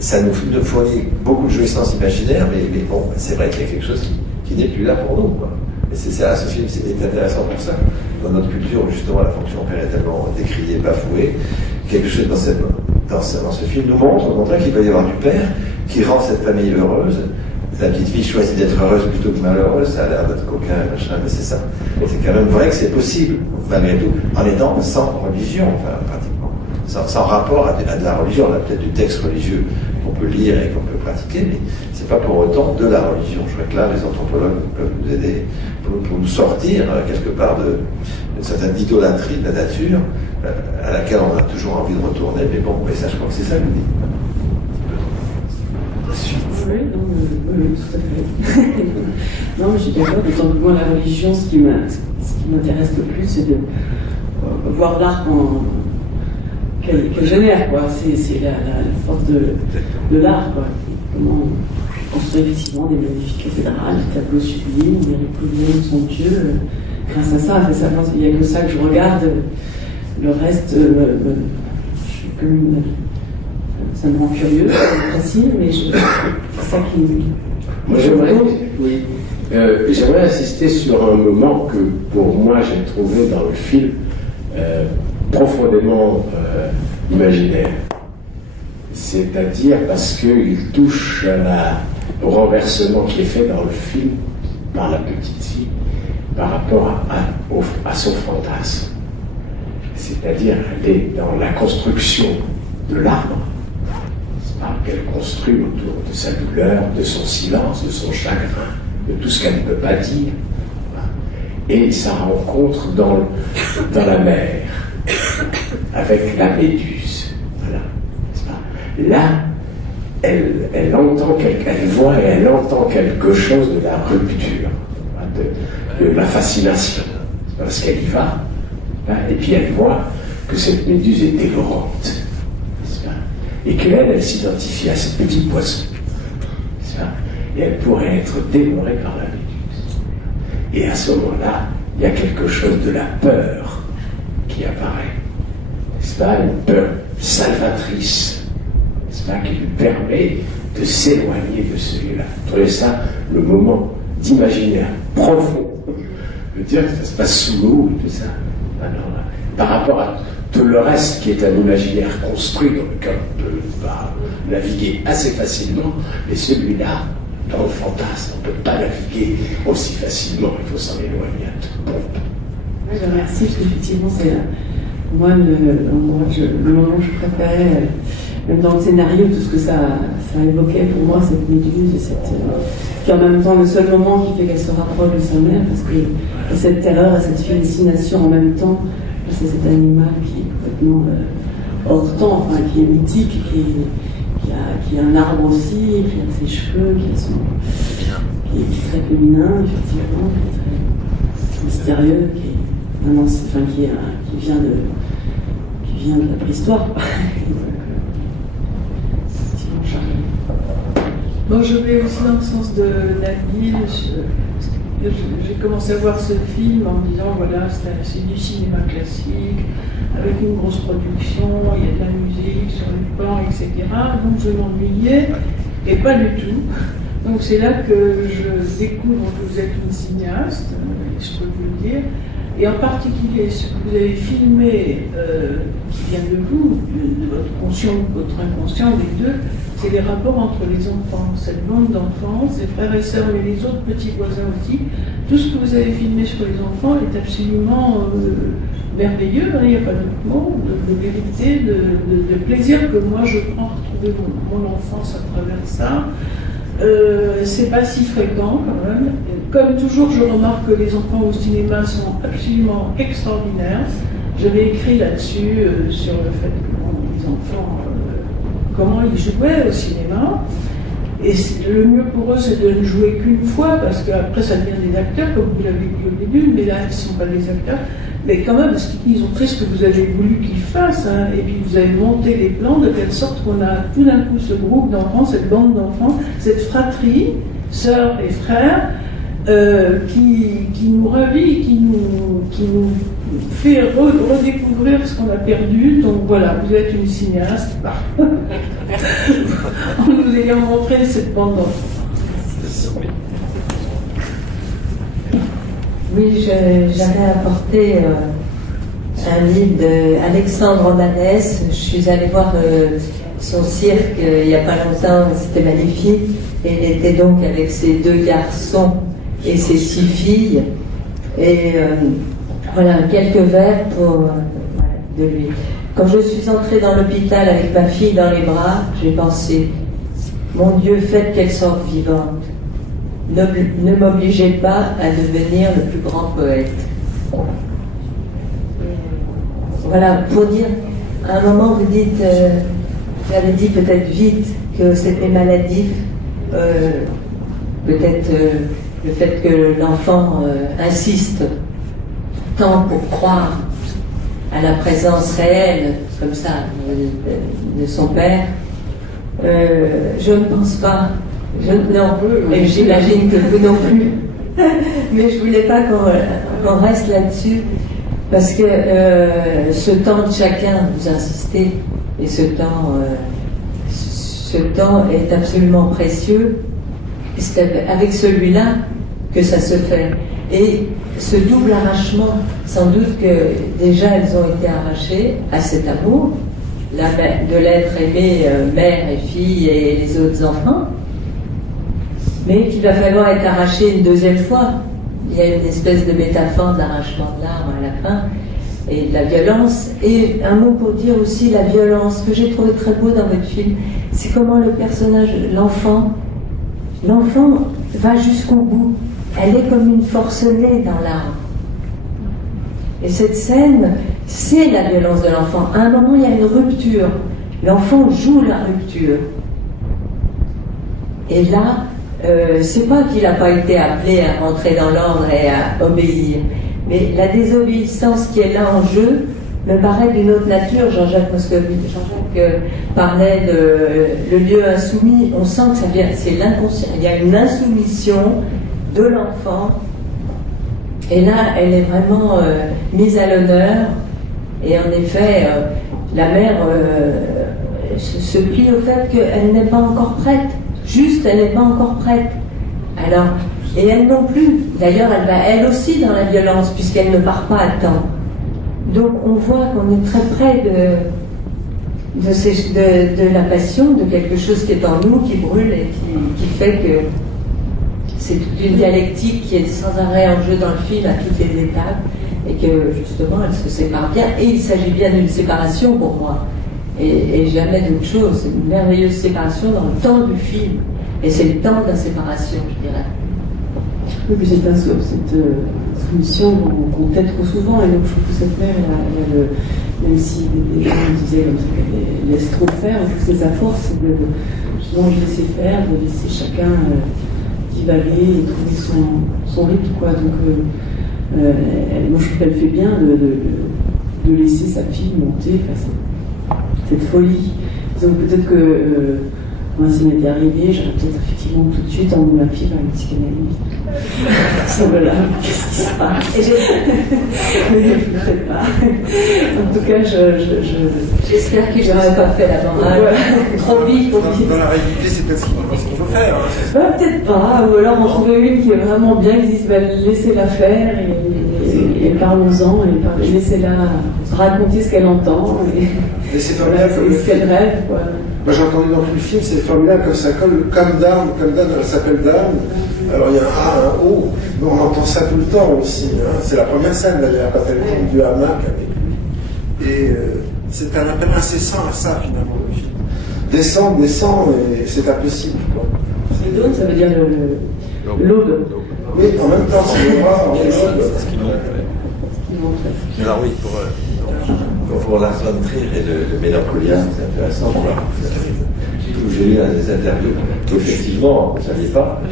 ça nous fournit beaucoup de jouissance imaginaire, mais bon, c'est vrai qu'il y a quelque chose qui n'est plus là pour nous, quoi. Et c'est ça, ce film, c'est intéressant pour ça. Dans notre culture, où justement la fonction père est tellement décriée, bafouée, quelque chose dans ce film nous montre qu'il peut y avoir du père qui rend cette famille heureuse. La petite fille choisit d'être heureuse plutôt que malheureuse, ça a l'air d'être coquin, machin, mais c'est ça. C'est quand même vrai que c'est possible, malgré tout, en étant sans religion, enfin, pratiquement. Sans rapport à de la religion. On a peut-être du texte religieux qu'on peut lire et qu'on peut pratiquer, mais c'est pas pour autant de la religion. Je crois que là, les anthropologues peuvent nous aider pour nous sortir, quelque part, d'une certaine idolâtrie de la nature, à laquelle on a toujours envie de retourner, mais bon, mais ça, je crois que c'est ça, le dit. Oui, tout à fait. Non, mais je suis d'accord, d'autant que moi, la religion, ce qui m'intéresse le plus, c'est de voir l'art qu'elle génère, quoi. C'est la force de l'art, quoi. Comment on construit effectivement des magnifiques cathédrales, des tableaux sublimes, des recueils somptueux. Grâce à ça, il n'y a que ça que je regarde. Le reste, je suis comme ça me rend curieux, ça me fascine, mais c'est ça qui me... Moi, j'aimerais insister sur un moment que, pour moi, j'ai trouvé dans le film profondément imaginaire. C'est-à-dire parce qu'il touche au renversement qui est fait dans le film par la petite fille par rapport à son fantasme. C'est-à-dire, elle est dans la construction de l'arbre, qu'elle construit autour de sa douleur, de son silence, de son chagrin, de tout ce qu'elle ne peut pas dire. Et sa rencontre dans la mer, avec la méduse. Voilà. Là, elle entend elle voit et elle entend quelque chose de la rupture, de la fascination. Parce qu'elle y va, et puis elle voit que cette méduse est dévorante. Et qu'elle s'identifie à ce petit poisson. Et elle pourrait être dévorée par la méduse. Et à ce moment-là, il y a quelque chose de la peur qui apparaît. N'est-ce pas? Une peur salvatrice. N'est-ce pas? Qui lui permet de s'éloigner de celui-là. Vous trouvez ça le moment d'imaginaire profond. De dire que ça se passe sous l'eau et tout ça. Alors, par rapport à tout le reste qui est un imaginaire construit dans lequel on peut naviguer assez facilement, mais celui-là, dans le fantasme, on ne peut pas naviguer aussi facilement, il faut s'en éloigner à tout pompe. Oui, merci, parce qu'effectivement, c'est moi le moment que je préférais, même dans le scénario, tout ce que ça évoquait pour moi, cette méduse, puis en même temps le seul moment qui fait qu'elle se rapproche de sa mère, parce que et cette terreur et cette fascination en même temps, c'est cet animal qui est complètement hors temps, enfin, qui est mythique, qui a un arbre aussi, qui a ses cheveux, qui est très féminin, effectivement, qui est très mystérieux, qui vient de la préhistoire. Bon, je vais aussi dans le sens de Nabil. J'ai commencé à voir ce film en me disant, voilà, c'est du cinéma classique, avec une grosse production, il y a de la musique sur le plan, etc. Donc je m'ennuyais, et pas du tout. Donc c'est là que je découvre que vous êtes une cinéaste, je peux vous le dire, et en particulier ce que vous avez filmé, qui vient de vous, de votre conscient, de votre inconscient, les deux, c'est les rapports entre les enfants, cette bande d'enfants, ses frères et sœurs, mais les autres petits voisins aussi. Tout ce que vous avez filmé sur les enfants est absolument merveilleux, il n'y a pas d'autre mot, de vérité, de plaisir que moi je prends à retrouver mon enfance à travers ça. C'est pas si fréquent quand même. Comme toujours, je remarque que les enfants au cinéma sont absolument extraordinaires. J'avais écrit là-dessus, sur le fait que les enfants comment ils jouaient au cinéma. Et le mieux pour eux, c'est de ne jouer qu'une fois, parce qu'après, ça devient des acteurs, comme vous l'avez dit au début, mais là, ils ne sont pas des acteurs. Mais quand même, parce qu'ils ont fait ce que vous avez voulu qu'ils fassent, hein, et puis vous avez monté les plans de telle sorte qu'on a tout d'un coup ce groupe d'enfants, cette bande d'enfants, cette fratrie, sœurs et frères, qui nous ravit, qui nous fait redécouvrir ce qu'on a perdu. Donc voilà, vous êtes une cinéaste en nous ayant montré cette bande d'enfants. Oui, j'avais apporté un livre d'Alexandre Romanès. Je suis allée voir son cirque il n'y a pas longtemps, c'était magnifique. Et il était donc avec ses 2 garçons et ses 6 filles. Et voilà, quelques vers de lui. Quand je suis entrée dans l'hôpital avec ma fille dans les bras, j'ai pensé, mon Dieu, faites qu'elle sorte vivante. Ne m'obligez pas à devenir le plus grand poète. Voilà, pour dire, à un moment vous dites, j'avais dit peut-être vite que c'était maladif, peut-être le fait que l'enfant insiste tant pour croire à la présence réelle, comme ça, de son père. Je ne pense pas. Non, et j'imagine que vous non plus. Mais je ne voulais pas qu'on reste là-dessus, parce que ce temps de chacun, vous insistez, et ce temps est absolument précieux, et c'est avec celui-là que ça se fait. Et ce double arrachement, sans doute que déjà elles ont été arrachées à cet amour, de l'être aimé mère et fille et les autres enfants, mais qu'il va falloir être arraché une 2e fois. Il y a une espèce de métaphore d'arrachement de l'arbre à la fin, et de la violence. Et un mot pour dire aussi la violence, que j'ai trouvé très beau dans votre film, c'est comment le personnage, l'enfant va jusqu'au bout. Elle est comme une forcenée dans l'arbre. Et cette scène, c'est la violence de l'enfant. À un moment, il y a une rupture. L'enfant joue la rupture. Et là, c'est pas qu'il n'a pas été appelé à rentrer dans l'ordre et à obéir, mais la désobéissance qui est là en jeu me paraît d'une autre nature. Jean-Jacques Moscovici parlait de le lieu insoumis. On sent que c'est l'inconscient. Il y a une insoumission de l'enfant, et là elle est vraiment mise à l'honneur. Et en effet, la mère se plie au fait qu'elle n'est pas encore prête. Juste, elle n'est pas encore prête. Alors, et elle non plus. D'ailleurs, elle va elle aussi dans la violence, puisqu'elle ne part pas à temps. Donc on voit qu'on est très près de la passion, de quelque chose qui est en nous, qui brûle et qui fait que c'est toute une dialectique qui est sans arrêt en jeu dans le film à toutes les étapes, et que justement elle se sépare bien. Et il s'agit bien d'une séparation pour moi, et jamais d'autre chose. C'est une merveilleuse séparation dans le temps du film, et c'est le temps de la séparation, je dirais. Oui, mais cette soumission qu'on peut trop souvent, et donc je trouve que cette mère, même si des gens disaient comme ça qu'elle laisse trop faire, je trouve que c'est sa force, c'est de justement de laisser faire, de laisser chacun divaguer et trouver son rythme, quoi. Donc moi je trouve qu'elle fait bien de laisser sa fille monter, cette folie. Donc peut-être que moi, ça m'était arrivé, j'aurais peut-être effectivement tout de suite emmené ma fille vers une psychanalyste. Ça me l'a, qu'est-ce qui se passe? Mais je ne le fais pas. En tout cas, j'espère que je n'aurais pas fait la morale. Trop vite. Dans la réalité, c'est peut-être ce qu'il faut faire. Bah, peut-être pas, ou alors en trouver une qui est vraiment bien, qui dit laissez-la faire et parlons-en, et laissez-la raconter ce qu'elle entend et c'est formidable comme ce qu'elle rêve, quoi. Moi j'ai entendu dans tout le film, c'est formidable comme ça colle, comme d'âme, elle s'appelle Dame. Alors il y a un A, un O, mais on entend ça tout le temps aussi. Hein. C'est la première scène d'ailleurs, quand elle tombe du hamac avec lui. Et c'est un appel incessant à ça finalement, le film. Descends, et c'est impossible. Le dawn, ça veut dire l'aube. Oui, en même temps, c'est le bras, en l'aube. Alors oui, pour pour Lars von Trier et le Mélancolia, c'est intéressant de voir. J'ai lu dans des interviews qu'effectivement, vous ne saviez pas,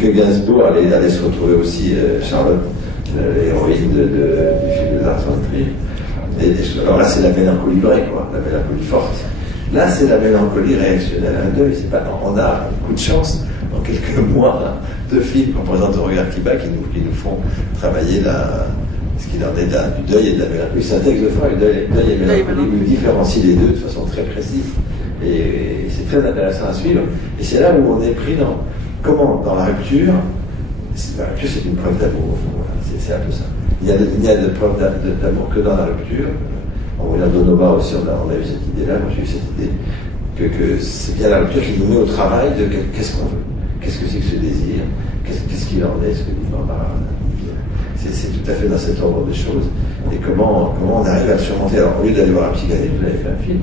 que Gainsbourg allait se retrouver aussi, Charlotte, l'héroïne du film de Lars von Trier. Alors là, c'est la mélancolie vraie, quoi, la mélancolie forte. Là, c'est la mélancolie réactionnelle à un deuil. C'est pas, on a beaucoup de chance, dans quelques mois, de films qu'on présente au Regard qui bat, qui nous font travailler ce qu'il en est du deuil et de la mélancolie. C'est un texte de Freud, deuil et mélancolie, où il différencie les deux de façon très précise. Et c'est très intéressant à suivre. Et c'est là où on est pris dans la rupture. La rupture, c'est une preuve d'amour. Voilà, c'est un peu ça. Il n'y a de preuve d'amour que dans la rupture. En voyant Donova aussi, on a eu cette idée-là. Moi, j'ai eu cette idée que c'est bien la rupture qui nous met au travail de qu'est-ce qu'on veut, qu'est-ce que c'est que ce désir, qu'est-ce qu'il en est, ce que dit Barbara. C'est tout à fait dans cet ordre des choses. Et comment on arrive à le surmonter. Alors, au lieu d'aller voir un psychanalyste, vous avez fait un film.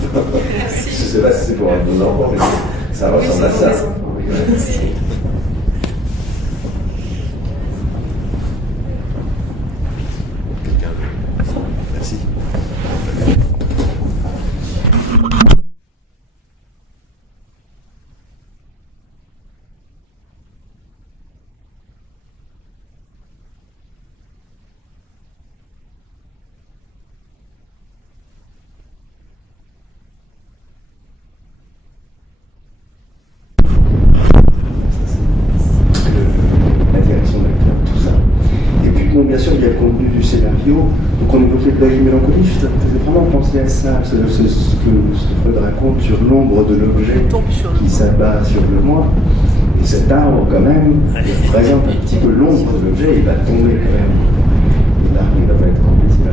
Je ne sais pas si c'est pour nos enfants, mais ça ressemble à ça. Merci. Bien sûr, il y a le contenu du scénario. Donc on évoquait le deuil et mélancolie, je faisais vraiment penser à ça, ce que Freud raconte sur l'ombre de l'objet qui s'abat sur le moi. Et cet arbre, quand même, il représente un petit peu l'ombre de l'objet, il va tomber quand même. Et l'arbre, il ne va pas être remplacé, il va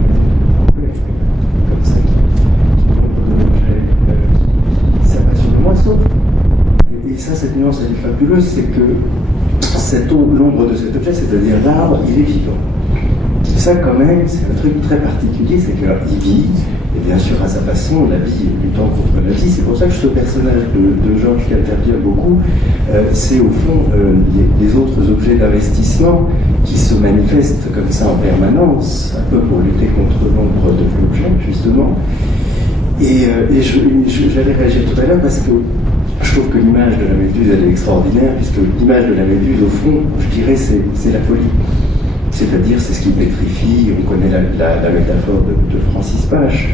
être comme ça, l'ombre de l'objet qui s'abat sur le moi, sauf. Et ça, cette nuance, elle est fabuleuse, c'est que l'ombre de cet objet, c'est-à-dire l'arbre, il est vivant. Ça, quand même, c'est un truc très particulier, c'est qu'il vit, et bien sûr, à sa façon, la vie luttant contre la vie. C'est pour ça que ce personnage de Georges qui intervient beaucoup, c'est au fond les autres objets d'investissement qui se manifestent comme ça en permanence, un peu pour lutter contre l'ombre de l'objet, justement. Et j'allais réagir tout à l'heure parce que je trouve que l'image de la Méduse, elle est extraordinaire, puisque l'image de la Méduse, au fond, je dirais, c'est la folie. C'est-à-dire, c'est ce qui pétrifie. On connaît la métaphore de Francis Pache,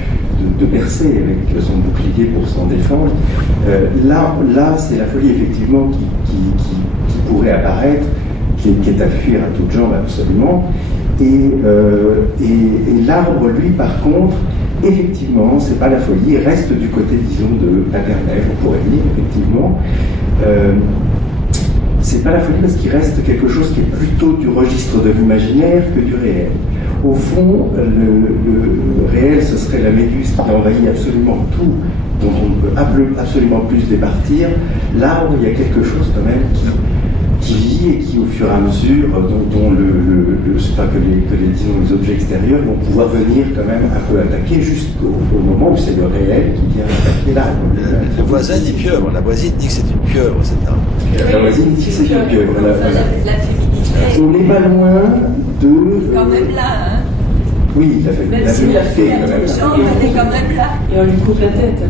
de Persée, avec son bouclier pour s'en défendre. Là, c'est la folie, effectivement, qui pourrait apparaître, qui est à fuir à toutes jambes, absolument. Et l'arbre, lui, par contre, effectivement, c'est pas la folie, il reste du côté, disons, de l'internel, on pourrait dire, effectivement. C'est pas la folie parce qu'il reste quelque chose qui est plutôt du registre de l'imaginaire que du réel. Au fond, le réel, ce serait la Méduse qui envahit absolument tout, dont on ne peut absolument plus départir. L'arbre, il y a quelque chose quand même qui vit et qui, au fur et à mesure, dont disons, les objets extérieurs vont pouvoir venir quand même un peu attaquer jusqu'au moment où c'est le réel qui vient attaquer l'arbre. Le voisin dit pieuvre, la voisine dit que c'est une pieuvre, cet arbre. La voisine dit que c'est une pieuvre. On n'est pas loin de... quand même là, hein. Oui, la féminité quand même. Elle est quand même là. Et on lui coupe la tête à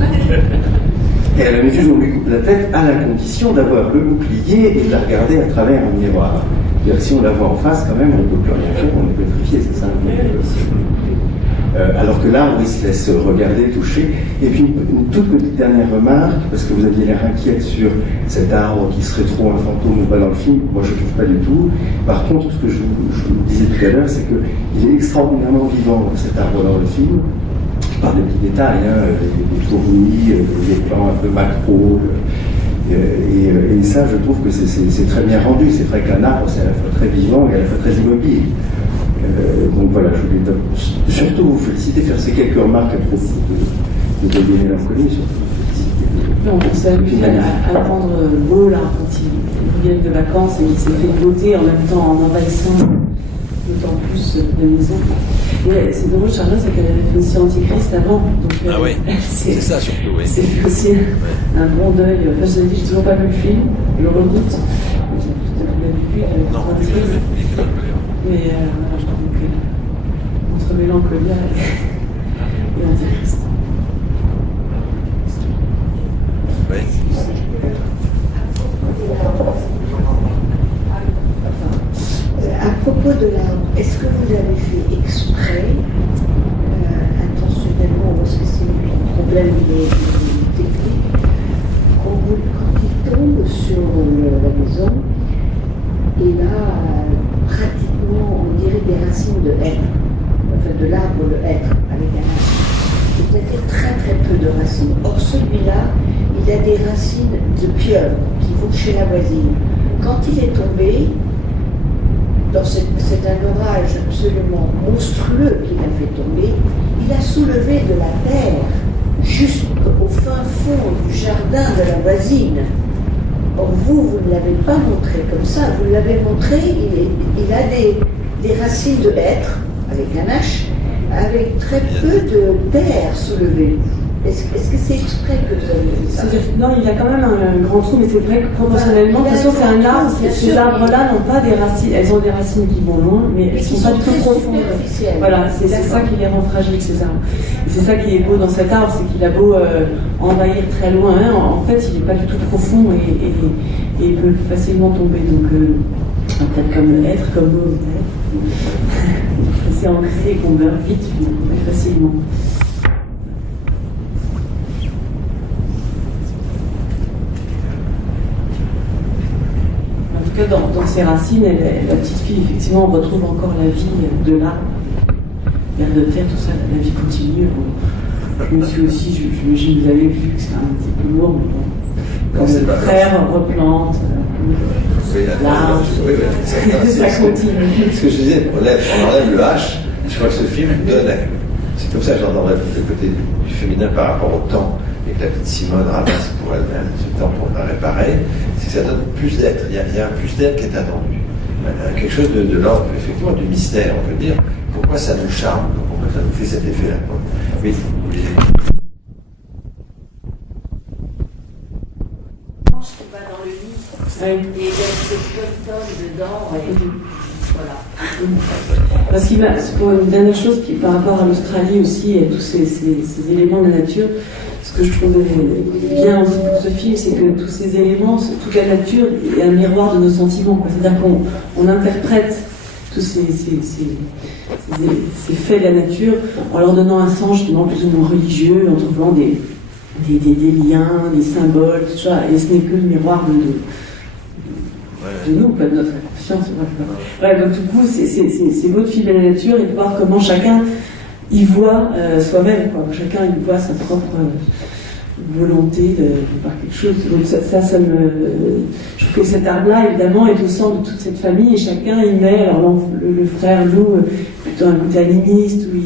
la Méduse. Et à la Méduse, on lui coupe la tête à la condition d'avoir le bouclier et de la regarder à travers un miroir. C'est-à-dire, si on la voit en face, quand même, on ne peut plus rien faire, on est pétrifié, c'est ça. Alors que l'arbre, il se laisse regarder, toucher. Et puis, une toute petite dernière remarque, parce que vous aviez l'air inquiète sur cet arbre qui serait trop un fantôme ou pas dans le film. Moi, je ne trouve pas du tout. Par contre, ce que je vous disais tout à l'heure, c'est qu'il est extraordinairement vivant, cet arbre dans le film. Par des petits détails, hein, les fourmis, les plans un peu macro, et ça, je trouve que c'est très bien rendu. C'est vrai qu'un arbre, c'est à la fois très vivant et à la fois très immobile. Donc voilà, je voulais surtout vous féliciter, faire ces quelques remarques à propos de Mélancolie, surtout vous féliciter. On s'est amusé à prendre beau là quand ils viennent de vacances et il s'est fait beauté en même temps en envahissant d'autant plus la maison. Et c'est drôle, Charlotte, c'est qu'elle avait fait aussi Antichrist avant. Donc, ah oui, c'est ça surtout, oui. C'est aussi un bon deuil. Enfin, je vous ai dit, j'ai toujours pas vu le film, je le redoute. Non, mais je trouve que entre Mélancolia propos de l'arbre, est-ce que vous avez fait exprès, intentionnellement, ou est-ce que c'est un problème technique, quand il tombe sur la maison, et là, pratiquement, on dirait des racines de hêtre, enfin de l'arbre de hêtre, avec un arbre. C'est-à-dire très très peu de racines. Or celui-là, il a des racines de pieuvre qui vont chez la voisine. Quand il est tombé, c'est un orage absolument monstrueux qu'il a fait tomber, il a soulevé de la terre jusqu'au fin fond du jardin de la voisine. Or vous ne l'avez pas montré comme ça, vous l'avez montré, il a des racines de hêtre, avec un H, avec très peu de terre soulevée. Est-ce que c'est exprès que vous avez fait ça? Non, il a quand même un grand trou, mais c'est vrai que proportionnellement, de toute façon, c'est un arbre. Ces arbres-là n'ont pas des racines, elles ont des racines qui vont loin, mais elles ne sont pas du tout profondes. Voilà, c'est ça qui les rend fragiles, ces arbres. Et c'est ça qui est beau dans cet arbre, c'est qu'il a beau envahir très loin, en fait, il n'est pas du tout profond et il peut facilement tomber. Donc, peut-être comme le hêtre, comme l'eau, c'est ancré et qu'on meurt vite, mais facilement. Dans ses racines, la petite fille, effectivement, on retrouve encore la vie de l'arbre, l'air de terre, tout ça, la vie continue. Je me suis aussi, j'imagine que vous avez vu que c'est un petit peu lourd, mais bon, quand le frère replante, l'arbre, ça continue. Ce que je disais, on enlève le H, je crois que ce film donne, c'est comme ça que j'entends le côté du féminin par rapport au temps, et que la petite Simone ramasse pour elle-même ce temps pour la réparer, c'est que ça donne plus d'être. Il y a un plus d'être qui est attendu. Quelque chose de l'ordre, effectivement, du mystère, on peut dire. Pourquoi ça nous charme? Pourquoi ça nous fait cet effet-là? Oui, oui. Qui va dans le lit, et il y a ce poison dedans, et voilà. Parce qu'il pour une dernière chose, qui, par rapport à l'Australie aussi, et tous ces éléments de la nature, ce que je trouvais bien aussi pour ce film, c'est que tous ces éléments, toute la nature est un miroir de nos sentiments. C'est-à-dire qu'on interprète tous ces faits de la nature en leur donnant un sens justement plus ou moins religieux, en trouvant des liens, des symboles, tout ça, et ce n'est que le miroir de nous, pas de notre conscience. Ouais, donc du coup, c'est beau de filmer la nature et de voir comment chacun y voit soi-même, quoi. Chacun y voit sa propre volonté de voir quelque chose. Donc ça me... Je trouve que cet arbre-là, évidemment, est au centre de toute cette famille et chacun y met. Alors le frère Lou, plutôt un côté animiste, où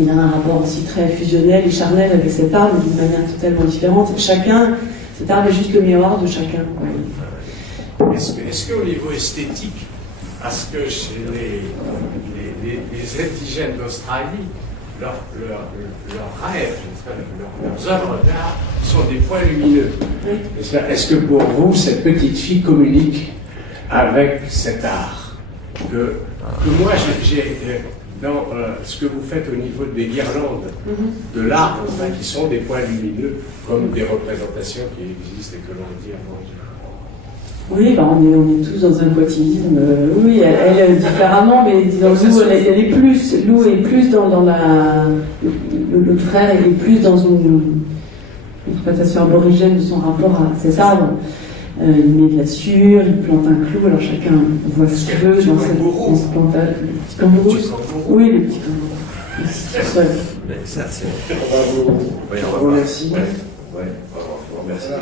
il a un rapport aussi très fusionnel et charnel avec cet arbre, d'une manière totalement différente. Chacun, cet arbre est juste le miroir de chacun. Est-ce qu'au niveau esthétique, parce que chez les indigènes d'Australie, leurs rêves, leurs œuvres d'art sont des points lumineux. Est-ce que pour vous, cette petite fille communique avec cet art que moi, j'ai dans ce que vous faites au niveau des guirlandes de l'art, enfin, qui sont des points lumineux, comme des représentations qui existent et que l'on dit avant. Oui, on est tous dans un poitinisme. Oui, elle différemment, mais disons Lou, elle est plus. Lou est plus dans la. Le frère, il est plus dans une interprétation aborigène de son rapport à cet arbre. Il met de la sûre, il plante un clou, alors chacun voit ce qu'il veut dans ce plantage. Le petit kangourou. Oui, le petit kangourou. Mais ça, c'est. On va vous remercier. Ouais, on va vous remercier.